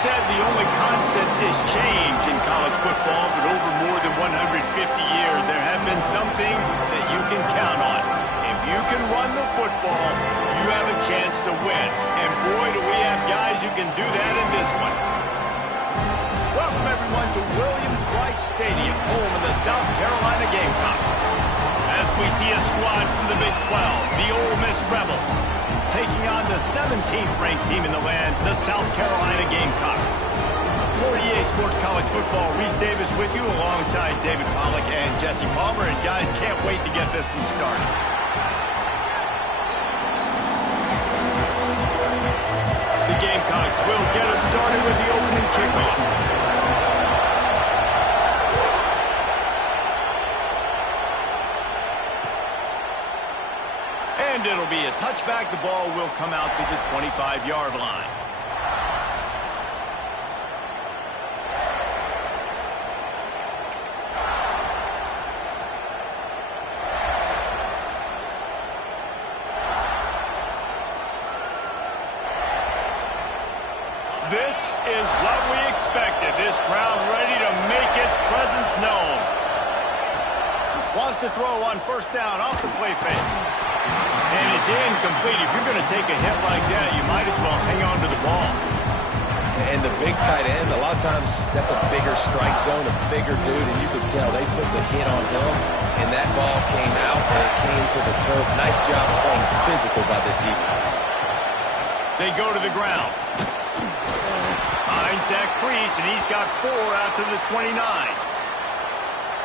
said the only constant is change in college football, but over more than 150 years, there have been some things that you can count on. If you can run the football, you have a chance to win. And boy, do we have guys who can do that in this one. Welcome, everyone, to Williams-Brice Stadium, home of the South Carolina Gamecocks. As we see a squad from the Big 12, the Ole Miss Rebels, taking on the 17th ranked team in the land, the South Carolina Gamecocks. For EA Sports College Football, Reese Davis with you alongside David Pollack and Jesse Palmer. And guys, can't wait to get this one started. The Gamecocks will get us started with the opening kickoff. And it'll be a touchback. The ball will come out to the 25-yard line. This is what we expected. This crowd ready to make its presence known. Wants to throw on first down off the play fake. And it's incomplete. If you're going to take a hit like that, you might as well hang on to the ball. And the big tight end, a lot of times that's a bigger strike zone, a bigger dude, and you could tell they put the hit on him, and that ball came out, and it came to the turf. Nice job playing physical by this defense. They go to the ground. Finds that crease, and he's got 4 out to the 29.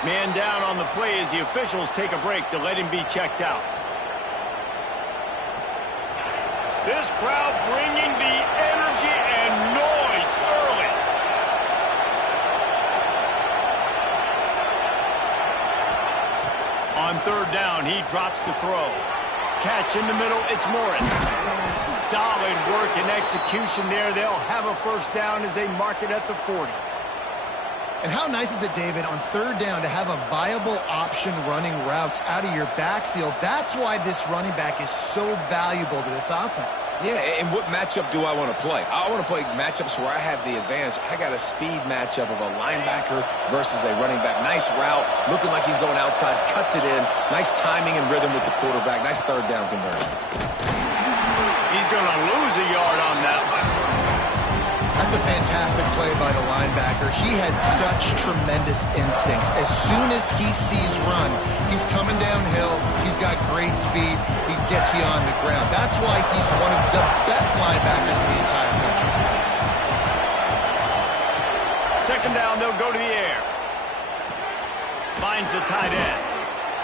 Man down on the play as the officials take a break to let him be checked out. This crowd bringing the energy and noise early. On third down, he drops to throw. Catch in the middle, it's Morris. Solid work and execution there. They'll have a first down as they mark it at the 40. And how nice is it, David, on third down to have a viable option running routes out of your backfield? That's why this running back is so valuable to this offense. Yeah, and what matchup do I want to play? I want to play matchups where I have the advantage. I got a speed matchup of a linebacker versus a running back. Nice route, looking like he's going outside, cuts it in. Nice timing and rhythm with the quarterback. Nice third down conversion. He's going to lose a yard on that one. That's a fantastic play by the linebacker. He has such tremendous instincts. As soon as he sees run, he's coming downhill. He's got great speed. He gets you on the ground. That's why he's one of the best linebackers in the entire country. Second down, they'll go to the air. Finds the tight end.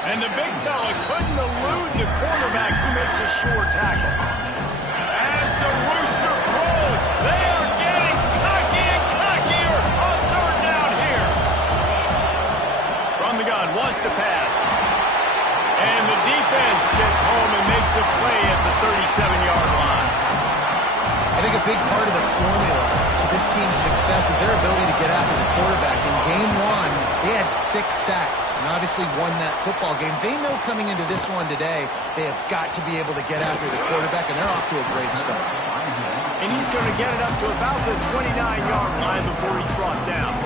And the big fella couldn't elude the quarterback who makes a sure tackle. As the rooster crows, they are getting cocky and cockier on third down here. From the gun, wants to pass. And the defense gets home and makes a play at the 37-yard line. I think a big part of the formula to this team's success is their ability to get after the quarterback. In game one, they had 6 sacks and obviously won that football game. They know coming into this one today, they have got to be able to get after the quarterback, and they're off to a great start. And he's going to get it up to about the 29-yard line before he's brought down.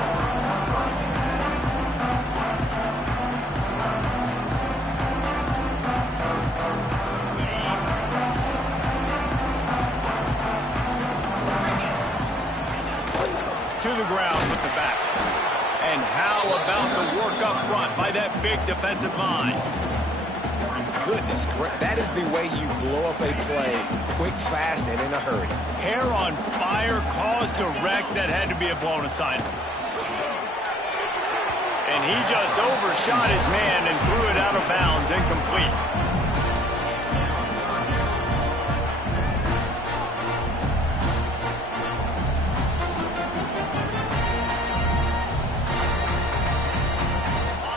To the ground with the back. And how about the work up front by that big defensive line? Goodness, that is the way you blow up a play, quick, fast, and in a hurry. Hair on fire, caused a wreck that had to be a blown assignment. And he just overshot his man and threw it out of bounds, incomplete.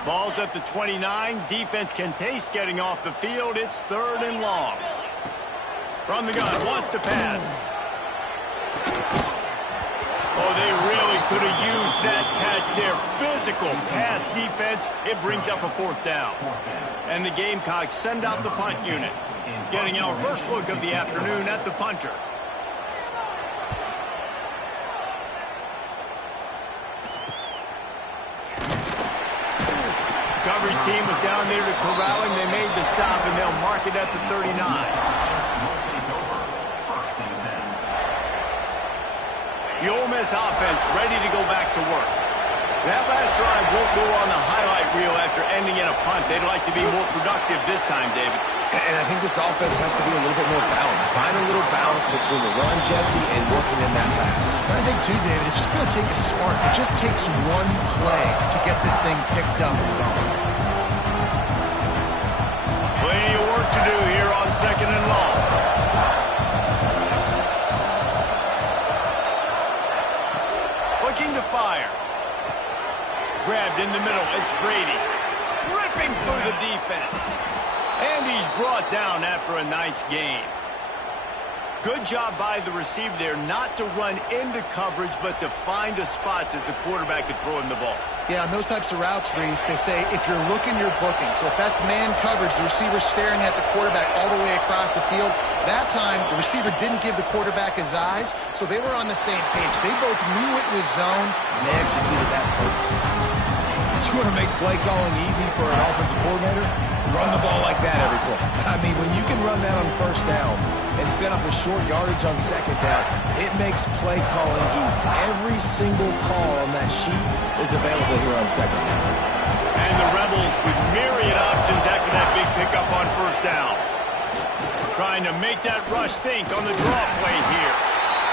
Ball's at the 29. Defense can taste getting off the field. It's third and long. From the gun, wants to pass. Oh, they really could have used that catch there. Physical pass defense. It brings up a fourth down. And the Gamecocks send out the punt unit. Getting our first look of the afternoon at the punter. coverage team was down there to corral him. They made the stop, and they'll mark it at the 39. The Ole Miss offense ready to go back to work. That last drive won't go on the highlight reel after ending in a punt. They'd like to be more productive this time, David. And I think this offense has to be a little bit more balanced. Find a little balance between the run, Jesse, and working in that pass. I think, too, David, it's just going to take a spark. It just takes one play to get this thing picked up and going. Plenty of work to do here on 2nd and long. Looking to fire. Grabbed in the middle. It's Brady. Ripping through the defense. And he's brought down after a nice gain. Good job by the receiver there not to run into coverage, but to find a spot that the quarterback could throw him the ball. Yeah, on those types of routes, Reese, they say if you're looking, you're booking. So if that's man coverage, the receiver's staring at the quarterback all the way across the field. That time, the receiver didn't give the quarterback his eyes, so they were on the same page. They both knew it was zone, and they executed that perfectly. You want to make play calling easy for an offensive coordinator? Run the ball like that every play. I mean, when you can run that on 1st down and set up a short yardage on 2nd down, it makes play calling easy. Every single call on that sheet is available here on 2nd down. And the Rebels with myriad options after that big pickup on 1st down. Trying to make that rush think on the draw play here.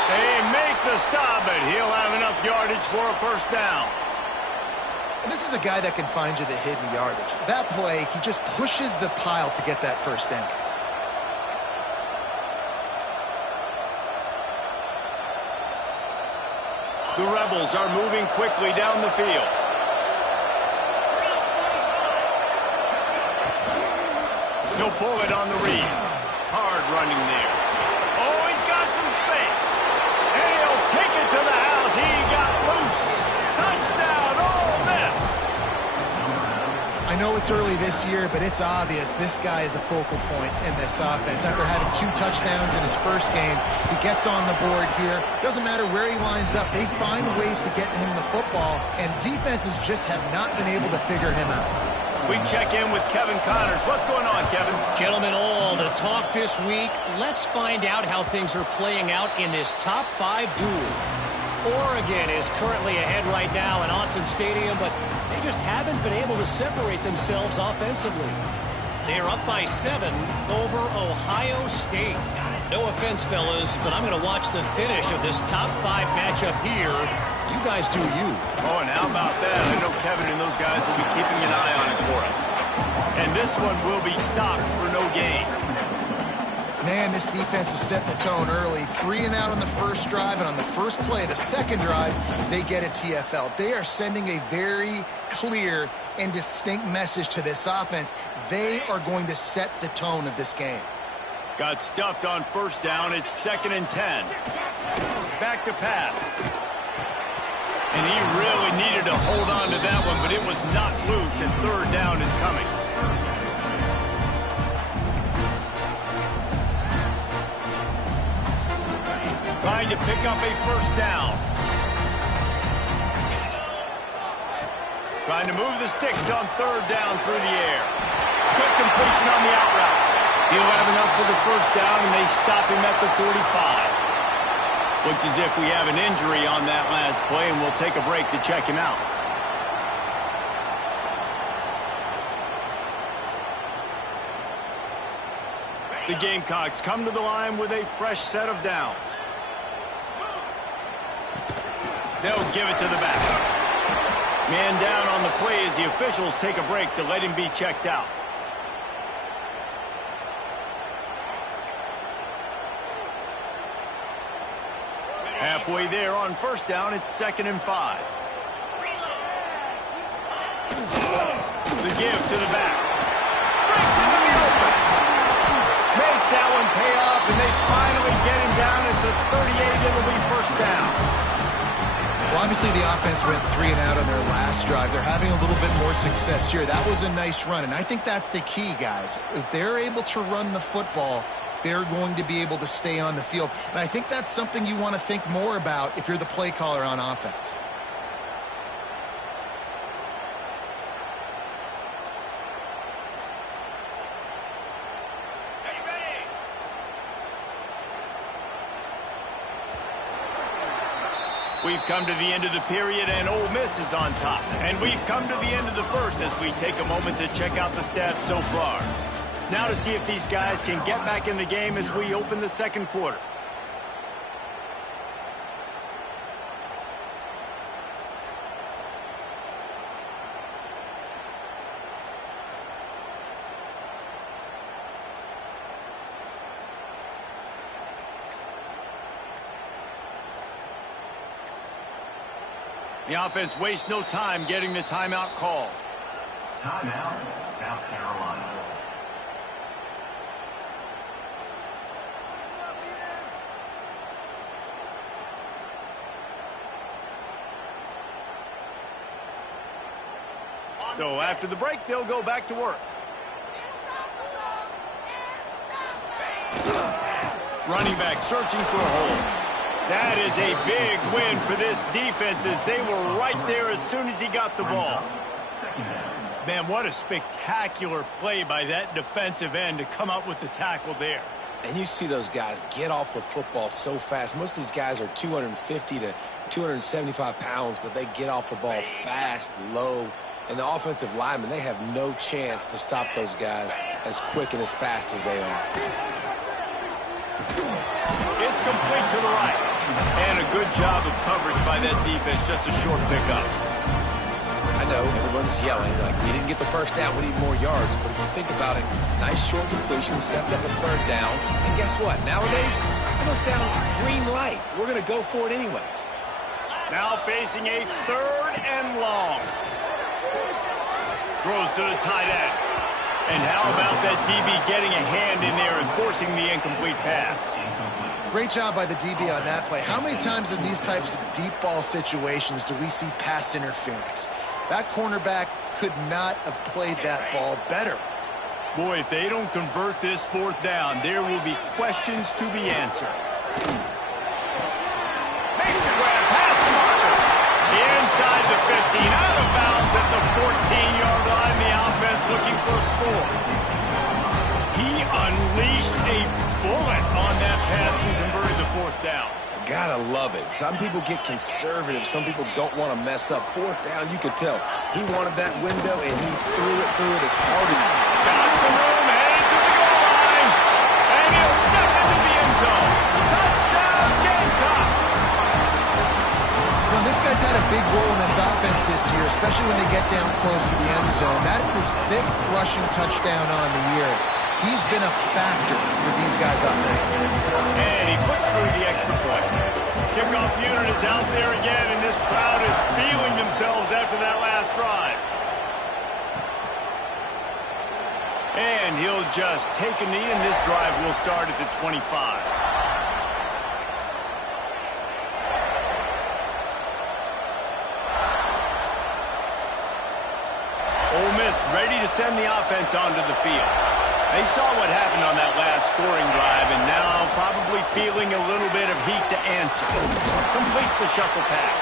They make the stop, but he'll have enough yardage for a 1st down. And this is a guy that can find you the hidden yardage. That play, he just pushes the pile to get that 1st down. The Rebels are moving quickly down the field. He'll pull it on the read. Hard running there. Oh, he's got some space. And he'll take it to the house. He got loose. Touchdown, Ole Miss. I know it's early this year, but it's obvious this guy is a focal point in this offense. After having 2 touchdowns in his first game, he gets on the board here. Doesn't matter where he lines up. They find ways to get him the football, and defenses just have not been able to figure him out. We check in with Kevin Connors. What's going on, Kevin? Gentlemen, all the talk this week. Let's find out how things are playing out in this top 5 duel. Oregon is currently ahead right now in Autzen Stadium, but they just haven't been able to separate themselves offensively. They're up by 7 over Ohio State. No offense, fellas, but I'm going to watch the finish of this top 5 matchup here. You guys do you. Oh, and how about that? I know Kevin and those guys will be keeping an eye on it for us. And this one will be stopped for no gain. Man, this defense is setting the tone early. 3 and out on the first drive, and on the first play, the second drive, they get a TFL. They are sending a very clear and distinct message to this offense. They are going to set the tone of this game. Got stuffed on 1st down. It's 2nd and 10. Back to pass. And he really needed to hold on to that one, but it was not loose, and 3rd down is coming. Trying to pick up a 1st down. Trying to move the sticks on 3rd down through the air. Quick completion on the out route. He'll have enough for the 1st down, and they stop him at the 45. Looks as if we have an injury on that last play, and we'll take a break to check him out. The Gamecocks come to the line with a fresh set of downs. They'll give it to the back. Man down on the play as the officials take a break to let him be checked out. Halfway there on 1st down, it's 2nd and 5. The give to the back. Breaks into the open. Makes that one pay off, and they finally get him down at the 38. It'll be 1st down. Well, obviously the offense went 3 and out on their last drive. They're having a little bit more success here. That was a nice run, and I think that's the key, guys. If they're able to run the football, they're going to be able to stay on the field. And I think that's something you want to think more about if you're the play caller on offense. We've come to the end of the period, and Ole Miss is on top. And we've come to the end of the first as we take a moment to check out the stats so far. Now to see if these guys can get back in the game as we open the second quarter. The offense wastes no time getting the timeout called. Timeout, South Carolina. So after the break, they'll go back to work. Running back searching for a hole. That is a big win for this defense as they were right there as soon as he got the ball. Man, what a spectacular play by that defensive end to come up with the tackle there. And you see those guys get off the football so fast. Most of these guys are 250 to 275 pounds, but they get off the ball fast, low. And the offensive linemen, they have no chance to stop those guys as quick and as fast as they are. It's complete to the right. And a good job of coverage by that defense, just a short pickup. I know everyone's yelling, like, we didn't get the first down, we need more yards. But if you think about it, nice short completion, sets up a third down. And guess what? Nowadays, fourth down, green light. We're going to go for it anyways. Now facing a third and long. Throws to the tight end. And how about that DB getting a hand in there and forcing the incomplete pass? Great job by the DB on that play. How many times in these types of deep ball situations do we see pass interference? That cornerback could not have played that ball better. Boy, if they don't convert this fourth down, there will be questions to be answered. Makes a grab past the marker. Inside the 15, out of bounds at the 14-yard line. The offense looking for a score. He unleashed a bullet on that pass and converted the fourth down. Gotta love it. Some people get conservative. Some people don't want to mess up. Fourth down, you could tell. He wanted that window, and he threw it as hard as... Got some room, headed to the goal line. And he'll step into the end zone. Touchdown, Gamecocks! You know, this guy's had a big role in this offense this year, especially when they get down close to the end zone. That's his 5th rushing touchdown on the year. He's been a factor for these guys offensively. And he puts through the extra point. Kickoff unit is out there again, and this crowd is feeling themselves after that last drive. And he'll just take a knee, and this drive will start at the 25. Ole Miss ready to send the offense onto the field. They saw what happened on that last scoring drive, and now probably feeling a little bit of heat to answer. Completes the shuffle pass.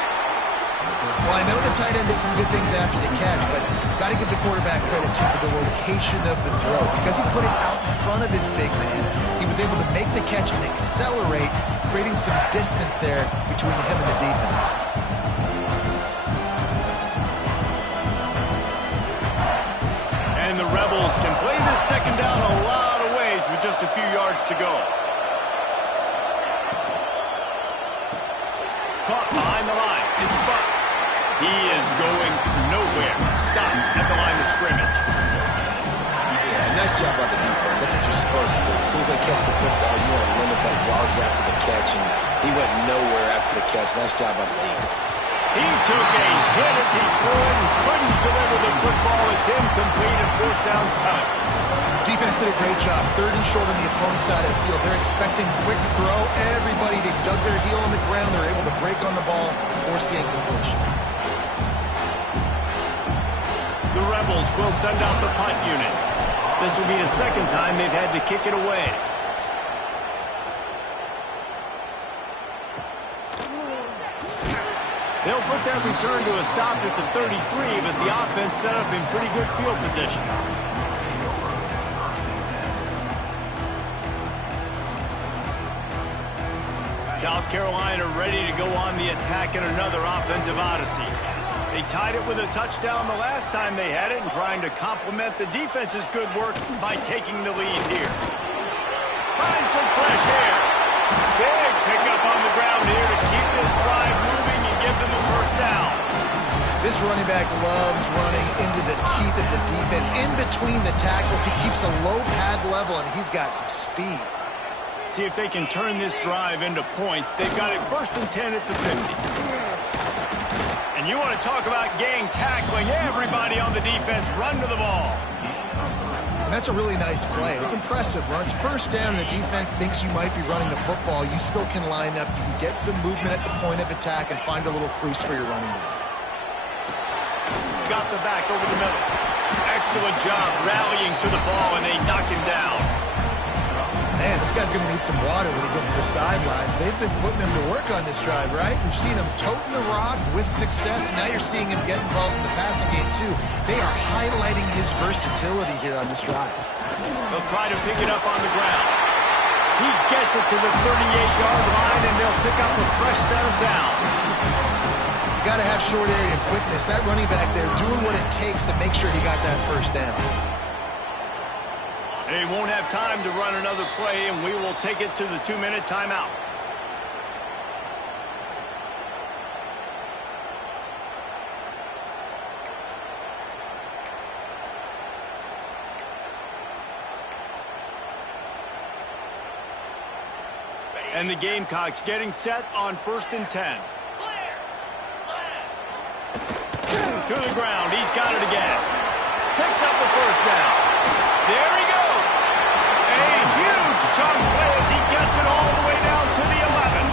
Well, I know the tight end did some good things after the catch, but got to give the quarterback credit, too, for the location of the throw. Because he put it out in front of his big man, he was able to make the catch and accelerate, creating some distance there between him and the defense. And the Rebels can play this second down a lot of ways with just a few yards to go. Caught behind the line. It's Buck. He is going nowhere. Stop at the line of scrimmage. Yeah, nice job by the defense. That's what you're supposed to do. As soon as they catch the football, you want to limit that yards after the catch, and he went nowhere after the catch. Nice job by the defense. He took a hit as he threw it and couldn't deliver the football. It's incomplete and fourth down's coming. Defense did a great job. 3rd and short on the opponent's side of the field. They're expecting quick throw. Everybody dug their heel on the ground. They're able to break on the ball and force the incompletion. The Rebels will send out the punt unit. This will be the second time they've had to kick it away. They'll put that return to a stop at the 33, but the offense set up in pretty good field position. South Carolina ready to go on the attack in another offensive odyssey. They tied it with a touchdown the last time they had it and trying to complement the defense's good work by taking the lead here. Find some fresh air. Big pickup on the ground here to keep this drive moving and give them a first down. This running back loves running into the teeth of the defense. In between the tackles, he keeps a low pad level, and he's got some speed. See if they can turn this drive into points. They've got it 1st and 10 at the 50. And you want to talk about gang tackling. Everybody on the defense run to the ball. And that's a really nice play. It's impressive. When it's first down and the defense thinks you might be running the football, you still can line up. You can get some movement at the point of attack and find a little crease for your running back. Got the back over the middle. Excellent job rallying to the ball, and they knock him down. Man, this guy's going to need some water when he gets to the sidelines. They've been putting him to work on this drive, right? We've seen him toting the rock with success. Now you're seeing him get involved in the passing game, too. They are highlighting his versatility here on this drive. They'll try to pick it up on the ground. He gets it to the 38-yard line, and they'll pick up a fresh set of downs. You got to have short area quickness. That running back there doing what it takes to make sure he got that first down. They won't have time to run another play, and we will take it to the 2-minute timeout. And the Gamecocks getting set on 1st and 10. To the ground. He's got it again. Picks up the first down. There he goes. A huge chunk play as he gets it all the way down to the 11.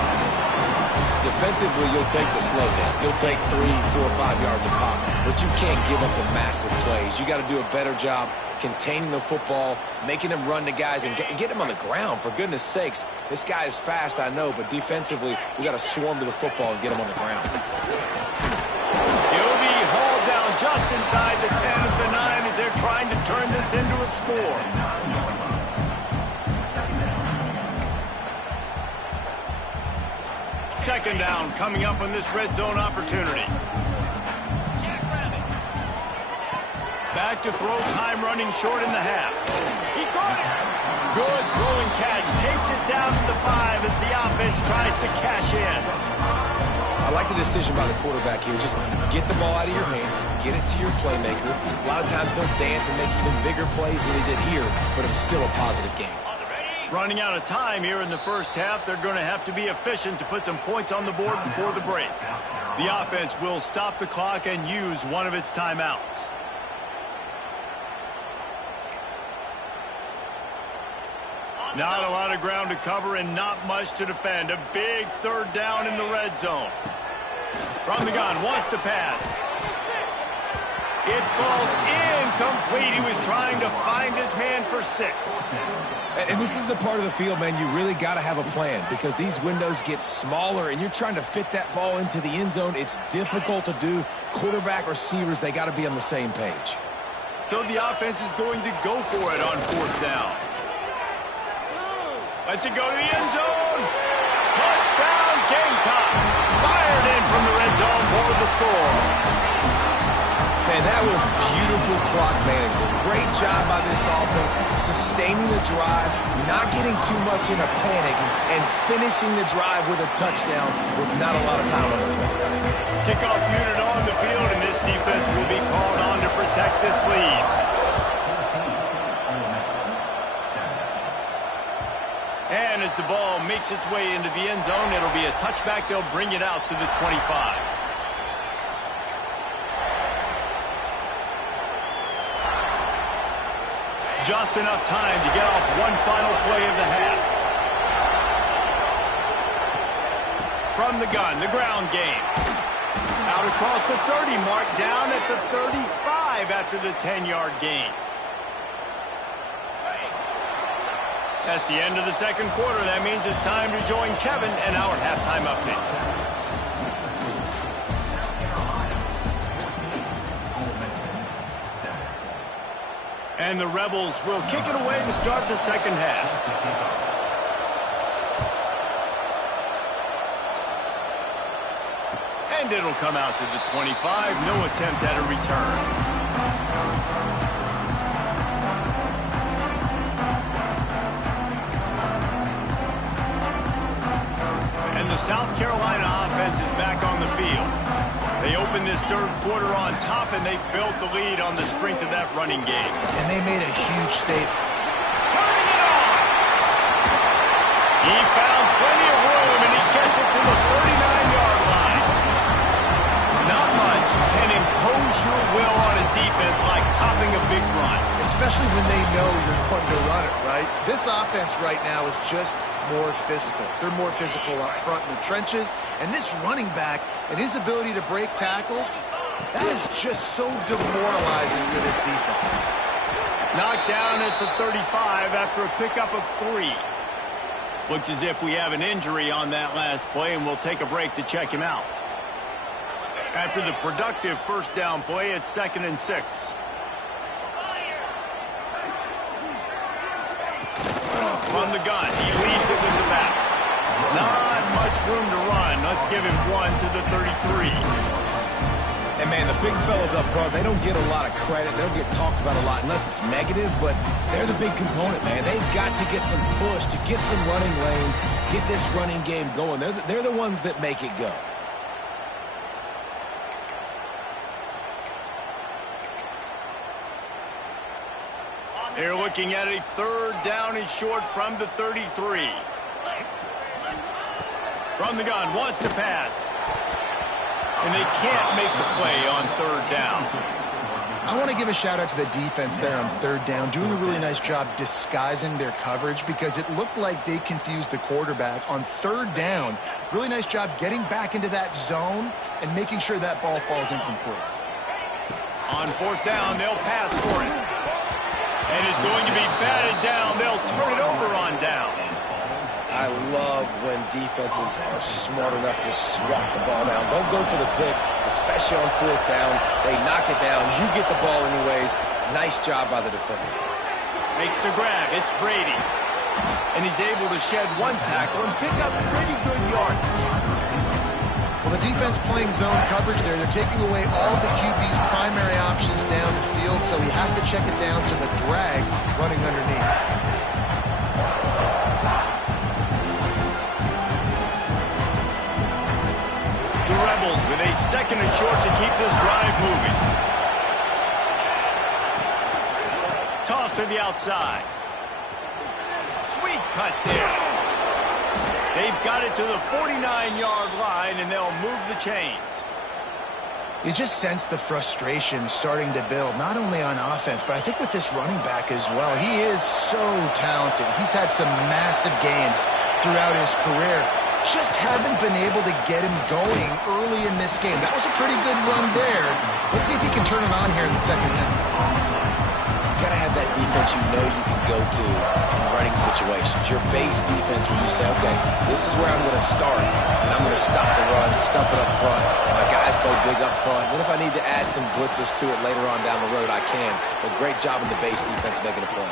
Defensively, you'll take the slow down. You'll take 3, 4, 5 yards of pop, but you can't give up the massive plays. You got to do a better job containing the football, making him run to guys, and get him on the ground. For goodness sakes, this guy is fast, I know, but defensively, we got to swarm to the football and get him on the ground. He'll be hauled down just inside the 10 of the 9 as they're trying to turn this into a score. Second down coming up on this red zone opportunity. Back to throw, time running short in the half. He caught it. Good throwing catch. Takes it down to the 5 as the offense tries to cash in. I like the decision by the quarterback here. Just get the ball out of your hands, get it to your playmaker. A lot of times he'll dance and make even bigger plays than he did here, but it was still a positive game. Running out of time here in the first half, they're going to have to be efficient to put some points on the board before the break. The offense will stop the clock and use one of its timeouts. Not a lot of ground to cover and not much to defend. A big third down in the red zone. From the gun, wants to pass. It falls incomplete. He was trying to find his man for 6. And this is the part of the field, man, you really got to have a plan because these windows get smaller and you're trying to fit that ball into the end zone. It's difficult to do. Quarterback, receivers, they got to be on the same page. So the offense is going to go for it on 4th down. Lets it go to the end zone. Touchdown, Gamecocks. Fired in from the red zone for the score. Man, that was beautiful clock management. Great job by this offense, sustaining the drive, not getting too much in a panic, and finishing the drive with a touchdown with not a lot of time on the clock. Kickoff unit on the field, and this defense will be called on to protect this lead. And as the ball makes its way into the end zone, it'll be a touchback. They'll bring it out to the 25. Just enough time to get off one final play of the half. From the gun, the ground game. Out across the 30 mark, down at the 35 after the 10-yard gain. That's the end of the second quarter. That means it's time to join Kevin and our halftime update. And the Rebels will kick it away to start the second half. And it'll come out to the 25. No attempt at a return. And the South Carolina offense is back on the field. They opened this third quarter on top, and they built the lead on the strength of that running game. And they made a huge statement. Turning it on! He found plenty of room, and he gets it to the 39-yard line. Not much can impose your will on a defense like popping a big run. Especially when they know you're going to run it, right? This offense right now is just more physical. They're more physical up front in the trenches. And this running back and his ability to break tackles, that is just so demoralizing for this defense. Knocked down at the 35 after a pickup of 3. Looks as if we have an injury on that last play, and we'll take a break to check him out. After the productive first down play, it's 2nd and 6. From the gun, he leaves it with the back. Not much room to run. Let's give him 1 to the 33. And, man, the big fellas up front, they don't get a lot of credit. They don't get talked about a lot unless it's negative, but they're the big component, man. They've got to get some push, to get some running lanes, get this running game going. They're the ones that make it go. They're looking at a 3rd down and short from the 33. From the gun, wants to pass. And they can't make the play on 3rd down. I want to give a shout out to the defense there on 3rd down, doing a really nice job disguising their coverage because it looked like they confused the quarterback on 3rd down. Really nice job getting back into that zone and making sure that ball falls incomplete. On 4th down, they'll pass for it. And it's going to be batted down. They'll turn it over on downs. I love when defenses are smart enough to swat the ball down. Don't go for the pick, especially on 4th down. They knock it down. You get the ball anyways. Nice job by the defender. Makes the grab. It's Brady. And he's able to shed 1 tackle and pick up pretty good yardage. Well, the defense playing zone coverage there. They're taking away all of the QB's primary options down the field, so he has to check it down to the drag running underneath. The Rebels with a 2nd and short to keep this drive moving. Toss to the outside. Sweet cut there. They've got it to the 49-yard line, and they'll move the chains. You just sense the frustration starting to build, not only on offense, but I think with this running back as well. He is so talented. He's had some massive games throughout his career. Just haven't been able to get him going early in this game. That was a pretty good run there. Let's see if he can turn it on here in the 2nd half. You got to have that defense you know you can go to in running situations. Your base defense where you say, okay, this is where I'm going to start, and I'm going to stop the run, stuff it up front. My guys play big up front. Then if I need to add some blitzes to it later on down the road, I can. But great job in the base defense making a play.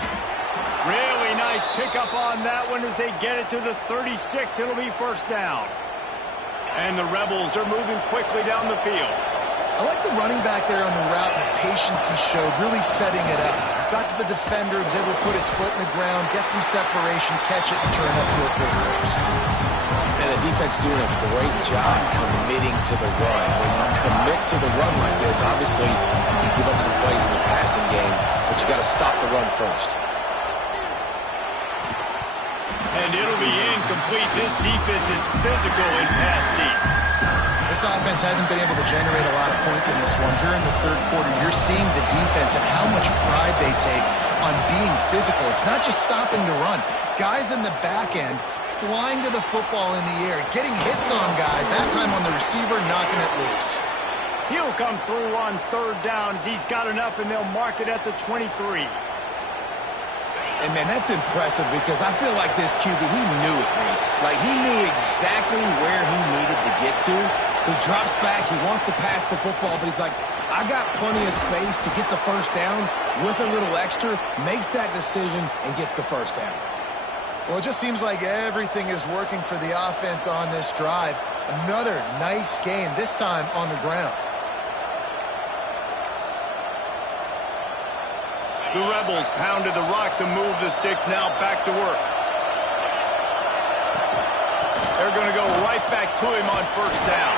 Really nice pickup on that one as they get it to the 36. It'll be 1st down. And the Rebels are moving quickly down the field. I like the running back there on the route and the patience he showed, really setting it up. Got to the defender, was able to put his foot in the ground, get some separation, catch it, and turn upfield for first. And the defense doing a great job committing to the run. When you commit to the run like this, obviously you can give up some plays in the passing game, but you got to stop the run first. And it'll be incomplete. This defense is physical in pass deep. This offense hasn't been able to generate a lot of points in this one. Here in the 3rd quarter, you're seeing the defense and how much pride they take on being physical. It's not just stopping the run. Guys in the back end flying to the football in the air, getting hits on guys, that time on the receiver, knocking it loose. He'll come through on 3rd down as he's got enough, and they'll mark it at the 23. And, man, that's impressive because I feel like this QB, he knew it, Reese. Like, he knew exactly where he needed to get to. He drops back. He wants to pass the football, but he's like, I got plenty of space to get the 1st down with a little extra, makes that decision, and gets the 1st down. Well, it just seems like everything is working for the offense on this drive. Another nice gain, this time on the ground. The Rebels pounded the rock to move the sticks, now back to work. They're going to go right back to him on first down.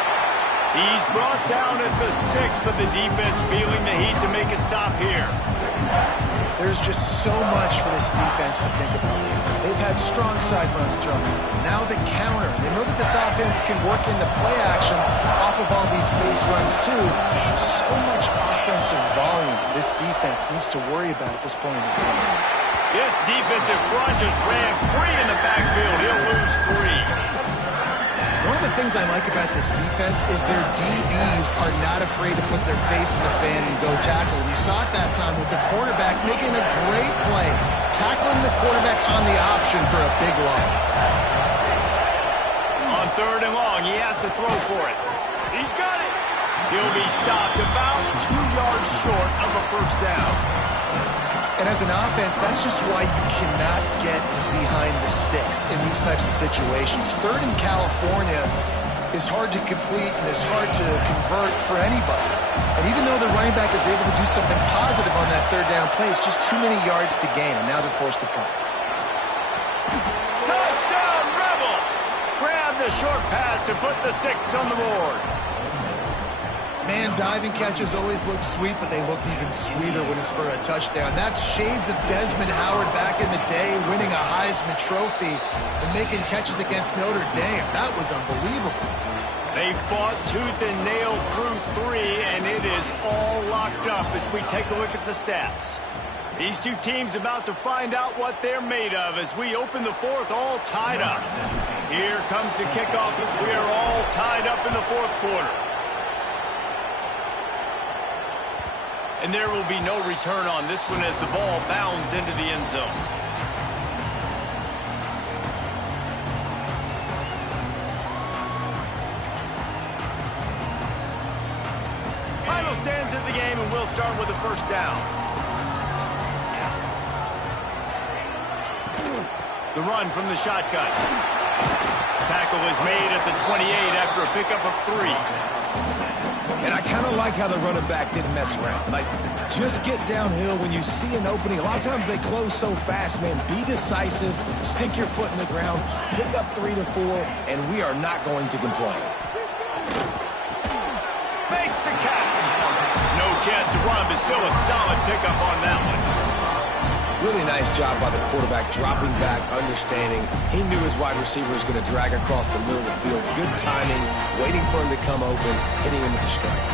He's brought down at the 6, but the defense feeling the heat to make a stop here. There's just so much for this defense to think about. They've had strong side runs thrown. Now the counter. They know that this offense can work into play action off of all these base runs too. So much offensive volume this defense needs to worry about at this point in the game. This defensive front just ran free in the backfield. He'll lose 3. One of the things I like about this defense is their DBs are not afraid to put their face in the fan and go tackle. And you saw it that time with the quarterback making a great play, tackling the quarterback on the option for a big loss. On 3rd and long, he has to throw for it. He's got it. He'll be stopped about 2 yards short of a first down. And as an offense, that's just why you cannot get behind the sticks in these types of situations. 3rd in California is hard to complete and is hard to convert for anybody. And even though the running back is able to do something positive on that 3rd down play, it's just too many yards to gain, and now they're forced to punt. Touchdown, Rebels! Grab the short pass to put the 6 on the board. Man, diving catches always look sweet, but they look even sweeter when it's for a touchdown. That's shades of Desmond Howard back in the day, winning a Heisman Trophy and making catches against Notre Dame. That was unbelievable. They fought tooth and nail through 3, and it is all locked up as we take a look at the stats. These two teams about to find out what they're made of as we open the 4th all tied up. Here comes the kickoff as we are all tied up in the 4th quarter. And there will be no return on this one as the ball bounds into the end zone. Final stands of the game, and we'll start with the first down. The run from the shotgun. Tackle is made at the 28 after a pickup of 3. And I kind of like how the running back didn't mess around. Like, just get downhill when you see an opening. A lot of times they close so fast, man. Be decisive, stick your foot in the ground, pick up 3 to 4, and we are not going to complain. Makes the catch. No chance to run, but still a solid pickup on that one. Really nice job by the quarterback, dropping back, understanding. He knew his wide receiver was going to drag across the middle of the field. Good timing, waiting for him to come open, hitting him with the strike.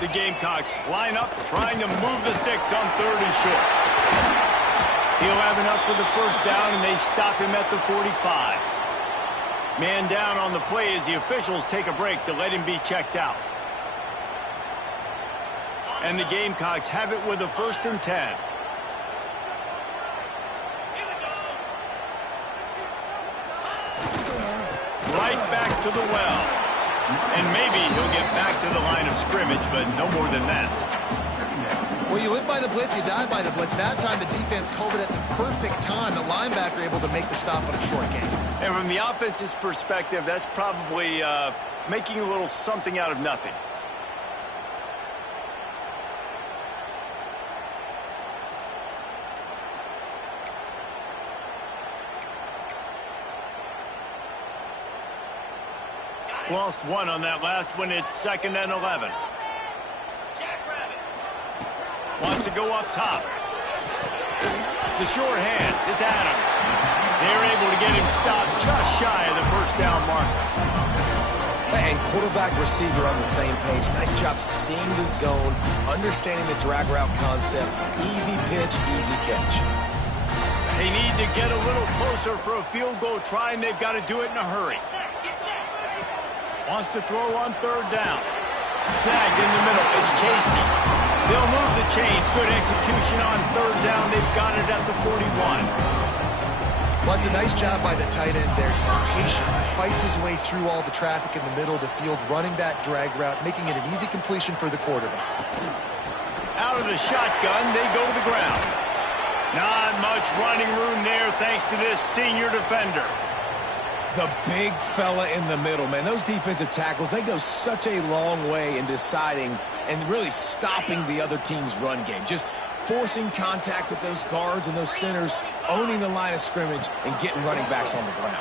The Gamecocks line up, trying to move the sticks on 3rd and short. He'll have enough for the first down, and they stop him at the 45. Man down on the play as the officials take a break to let him be checked out. And the Gamecocks have it with a 1st and 10. Right back to the well. And maybe he'll get back to the line of scrimmage, but no more than that. Well, you live by the blitz, you die by the blitz. That time the defense called it at the perfect time. The linebacker able to make the stop on a short gain. And from the offense's perspective, that's probably making a little something out of nothing. Lost 1 on that last one. It's 2nd and 11. Wants to go up top. The short hands. It's Adams. They're able to get him stopped just shy of the first down marker. And quarterback receiver on the same page. Nice job seeing the zone, understanding the drag route concept. Easy pitch, easy catch. They need to get a little closer for a field goal try, and they've got to do it in a hurry. Wants to throw on 3rd down. Snagged in the middle. It's Casey. They'll move the chains. Good execution on 3rd down. They've got it at the 41. Well, it's a nice job by the tight end there. He's patient. He fights his way through all the traffic in the middle of the field, running that drag route, making it an easy completion for the quarterback. Out of the shotgun, they go to the ground. Not much running room there thanks to this senior defender. The big fella in the middle, man. Those defensive tackles, they go such a long way in deciding and really stopping the other team's run game. Just forcing contact with those guards and those centers, owning the line of scrimmage, and getting running backs on the ground.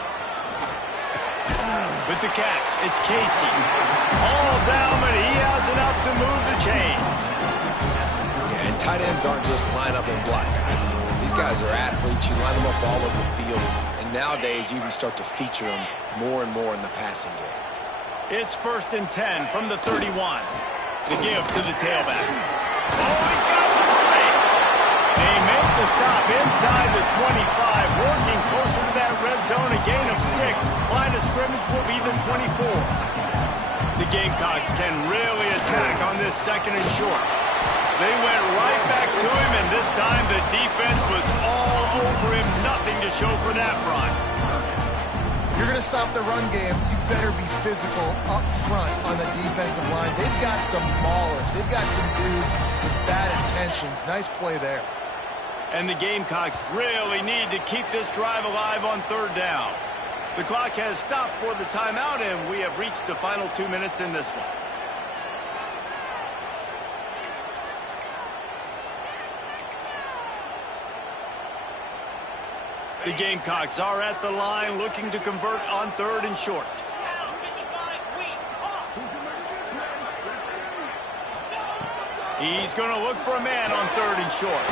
With the catch, it's Casey. All down, but he has enough to move the chains. Yeah, and tight ends aren't just line up and block guys anymore. These guys are athletes. You line them up all over the field. Nowadays, you can start to feature them more and more in the passing game. It's 1st and 10 from the 31. The give to the tailback. Oh, he's got some space. They make the stop inside the 25, working closer to that red zone, a gain of 6. Line of scrimmage will be the 24. The Gamecocks can really attack on this 2nd and short. They went right back to him, and this time the defense was all over him. Nothing to show for that run. If you're going to stop the run game, you better be physical up front on the defensive line. They've got some maulers. They've got some dudes with bad intentions. Nice play there. And the Gamecocks really need to keep this drive alive on 3rd down. The clock has stopped for the timeout, and we have reached the final 2 minutes in this one. The Gamecocks are at the line looking to convert on 3rd and short. He's going to look for a man on 3rd and short.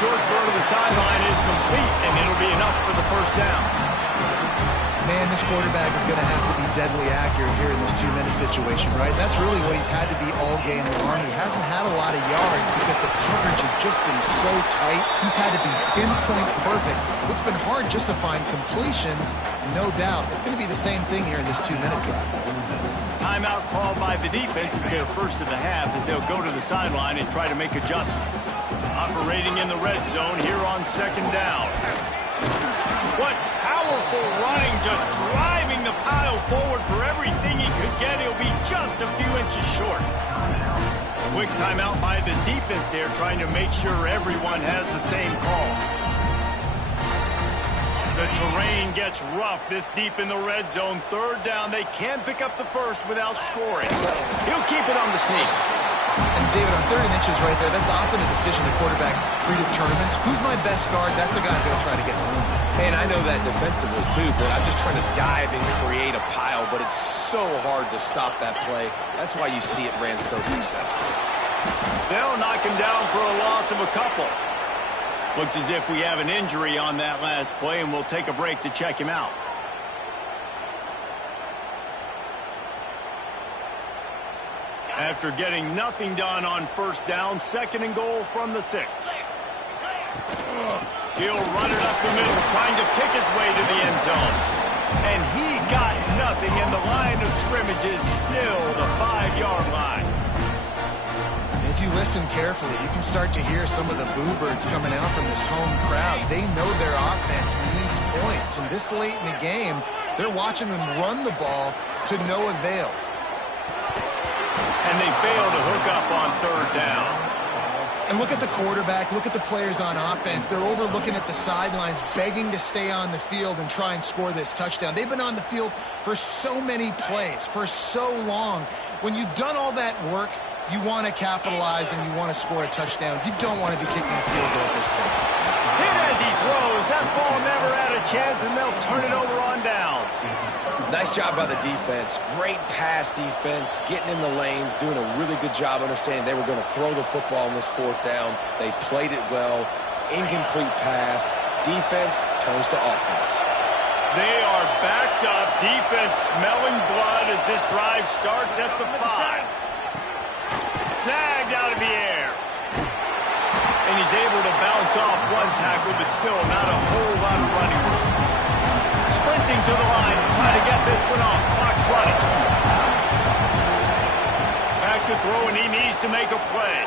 Short throw to the sideline is complete, and it'll be enough for the 1st down. Man, this quarterback is going to have to be deadly accurate here in this 2-minute situation, right? That's really what he's had to be all game long. He hasn't had a lot of yards because the coverage has just been so tight. He's had to be pinpoint perfect. It's been hard just to find completions, no doubt. It's going to be the same thing here in this 2-minute drive. Timeout called by the defense. It's their first of the half as they'll go to the sideline and try to make adjustments. Operating in the red zone here on 2nd down. What powerful running, just driving the pile forward for everything he could get. He'll be just a few inches short. Quick timeout by the defense there, trying to make sure everyone has the same call. The terrain gets rough this deep in the red zone. 3rd down, they can pick up the 1st without scoring. He'll keep it on the sneak. And David, on 3rd and inches right there, that's often a decision the quarterback predetermines. Who's my best guard? That's the guy I'm going to try to get home. And I know that defensively, too, but I'm just trying to dive and create a pile, but it's so hard to stop that play. That's why you see it ran so successfully. They'll knock him down for a loss of a couple. Looks as if we have an injury on that last play, and we'll take a break to check him out. After getting nothing done on 1st down, 2nd and goal from the 6. He'll run it up the middle, trying to pick his way to the end zone. And he got nothing, and the line of scrimmage is still the 5-yard line. If you listen carefully, you can start to hear some of the boo birds coming out from this home crowd. They know their offense needs points, and this late in the game, they're watching them run the ball to no avail. And they fail to hook up on 3rd down. And look at the quarterback, look at the players on offense. They're overlooking at the sidelines, begging to stay on the field and try and score this touchdown. They've been on the field for so many plays, for so long. When you've done all that work, you want to capitalize and you want to score a touchdown. You don't want to be kicking a field goal at this point. Hit as he throws. That ball never had a chance, and they'll turn it over on downs. Nice job by the defense. Great pass defense, getting in the lanes, doing a really good job understanding they were going to throw the football on this 4th down. They played it well. Incomplete pass. Defense turns to offense. They are backed up. Defense smelling blood as this drive starts at the 5. Snagged out of the air. And he's able to bounce off one tackle, but still not a whole lot of running room. Sprinting to the line to try to get this one off. Clock's running. Back to throw, and he needs to make a play.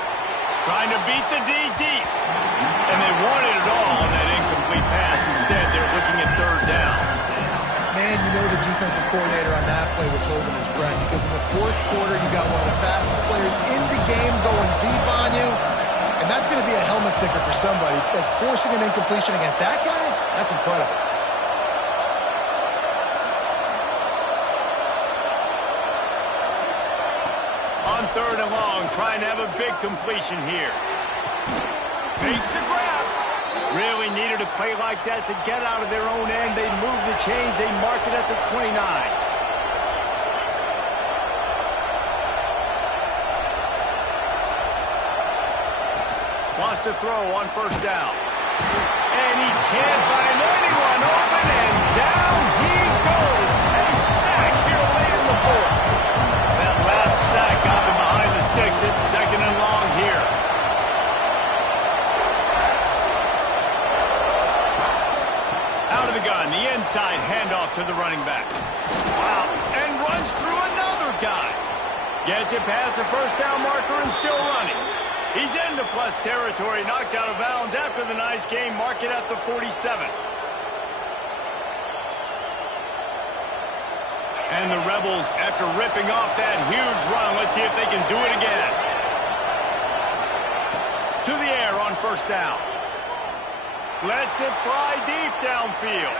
Trying to beat the D deep. And they wanted it all on that incomplete pass. Instead, they're looking at 3rd down. Man, you know the defensive coordinator on that play was holding his breath because in the 4th quarter, you got one of the fastest players in the game going deep on you. And that's going to be a helmet sticker for somebody. Like forcing an incompletion against that guy, that's incredible. On 3rd and long, trying to have a big completion here. Fakes the grab. Really needed a play like that to get out of their own end. They move the chains. They mark it at the 29. Lost a throw on 1st down. And he can't find anyone open, and down he goes. A sack here late in the 4th. That last sack got them behind the sticks. It's 2nd and long here. Out of the gun, the inside handoff to the running back. Wow, and runs through another guy. Gets it past the 1st down marker and still running. He's into plus territory, knocked out of bounds after the nice game. Mark it at the 47. And the Rebels, after ripping off that huge run, let's see if they can do it again. To the air on 1st down. Lets it fly deep downfield.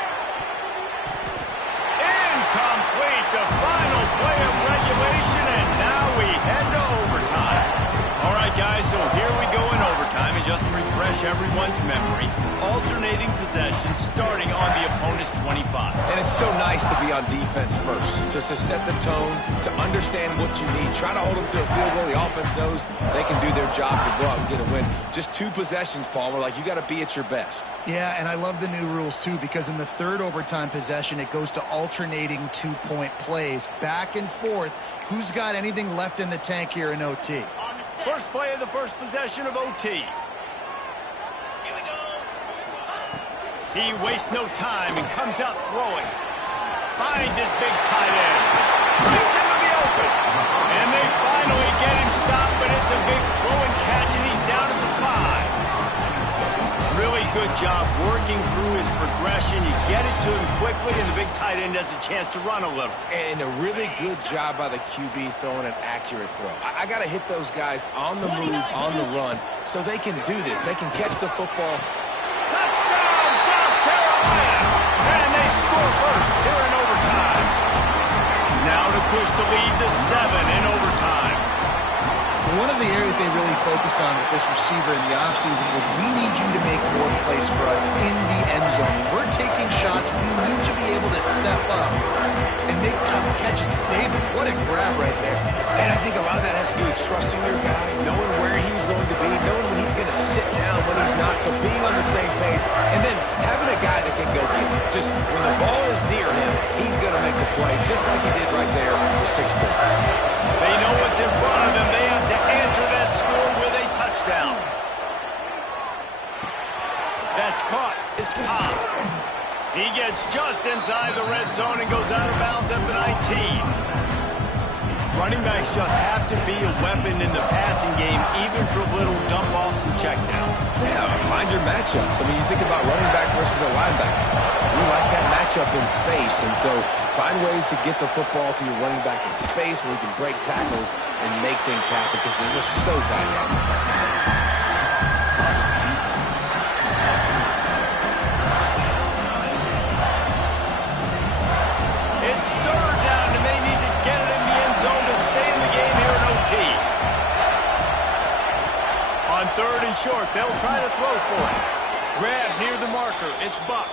Incomplete, the final play of regulation, and now we head to overtime. All right, guys, so here we go in overtime, and just to refresh everyone's memory, alternating possession starting on the opponent's 25. And it's so nice to be on defense first, just to set the tone, to understand what you need. Try to hold them to a field goal. The offense knows they can do their job to go out and get a win. Just 2 possessions, Palmer, like you got to be at your best. Yeah, and I love the new rules, too, because in the 3rd overtime possession, it goes to alternating 2-point plays, back and forth. Who's got anything left in the tank here in OT? First play of the first possession of OT. Here we go. He wastes no time and comes out throwing. Finds his big tight end. Brings him to the open. And they finally get him stopped, but it's a big throw and catch, and he's down at the 5. Really good job working through his progression. You get it to him quickly, and the big tight end has a chance to run a little. And a really good job by the QB throwing an accurate throw. I got to hit those guys on the move, on the run, so they can do this. They can catch the football. Touchdown, South Carolina! And they score first here in overtime. Now to push the lead to 7 in overtime. One of the areas they really focused on with this receiver in the offseason was we need you to make more plays for us in the end zone. We're taking shots. We need you to be able to step up and make tough catches. David, what a grab right there. And I think a lot of that has to do with trusting your guy, knowing where he's going to be, knowing when he's going to sit down, when he's not. So being on the same page, and then having a guy that can go get it. Just when the ball is near him, he's going to make the play, just like he did right there for 6 points. They know what's in front of them. They have to answer that score with a touchdown. That's caught. It's Cobb. He gets just inside the red zone and goes out of bounds at the 19. Running backs just have to be a weapon in the passing game, even for little dump-offs and checkdowns. Yeah, find your matchups. I mean, you think about running back versus a linebacker. We like that matchup in space, and so find ways to get the football to your running back in space where you can break tackles and make things happen because they're just so dynamic. On 3rd and short, they'll try to throw for it. Grab near the marker. It's Buck.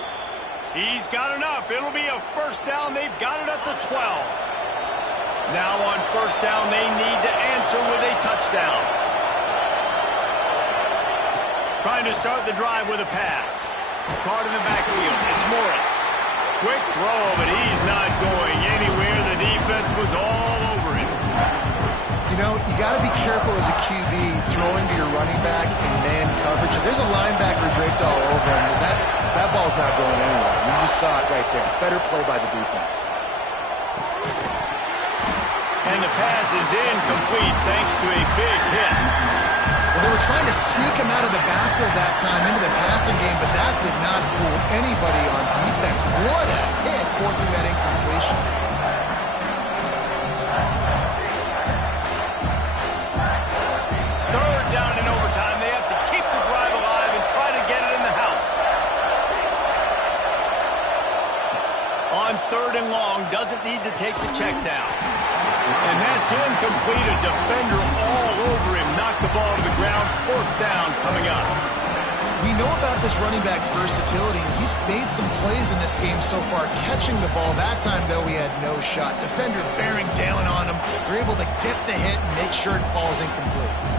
He's got enough. It'll be a 1st down. They've got it at the 12. Now on 1st down, they need to answer with a touchdown. Trying to start the drive with a pass. Caught in the backfield. It's Morris. Quick throw, but he's not going anywhere. The defense was all over him. You know, you got to be careful as a QB throwing to your running back in man coverage. If there's a linebacker draped all over him, that ball's not going anywhere. You just saw it right there. Better play by the defense. And the pass is incomplete thanks to a big hit. Well, they were trying to sneak him out of the backfield that time into the passing game, but that did not fool anybody on defense. What a hit, forcing that incompletion. On on 3rd and long. Doesn't need to take the check down. And that's incomplete. A defender all over him. Knocked the ball to the ground. 4th down coming up. We know about this running back's versatility. He's made some plays in this game so far, catching the ball. That time, though, he had no shot. Defender bearing down on him. They're able to get the hit and make sure it falls incomplete.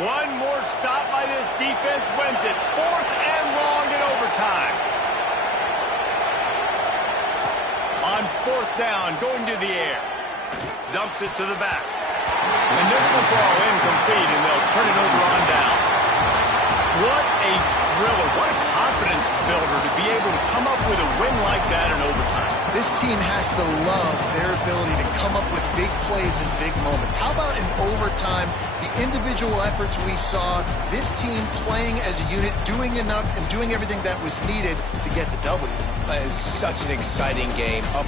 One more stop by this defense wins it. 4th and long in overtime. On 4th down, going to the air. Dumps it to the back. And this will fall incomplete, and they'll turn it over on downs. What a thriller. What a confidence builder to be able to come up with a win like that in overtime. This team has to love their ability to come up with big plays in big moments. How about in overtime, the individual efforts we saw, this team playing as a unit, doing enough and doing everything that was needed to get the W. It's such an exciting game. A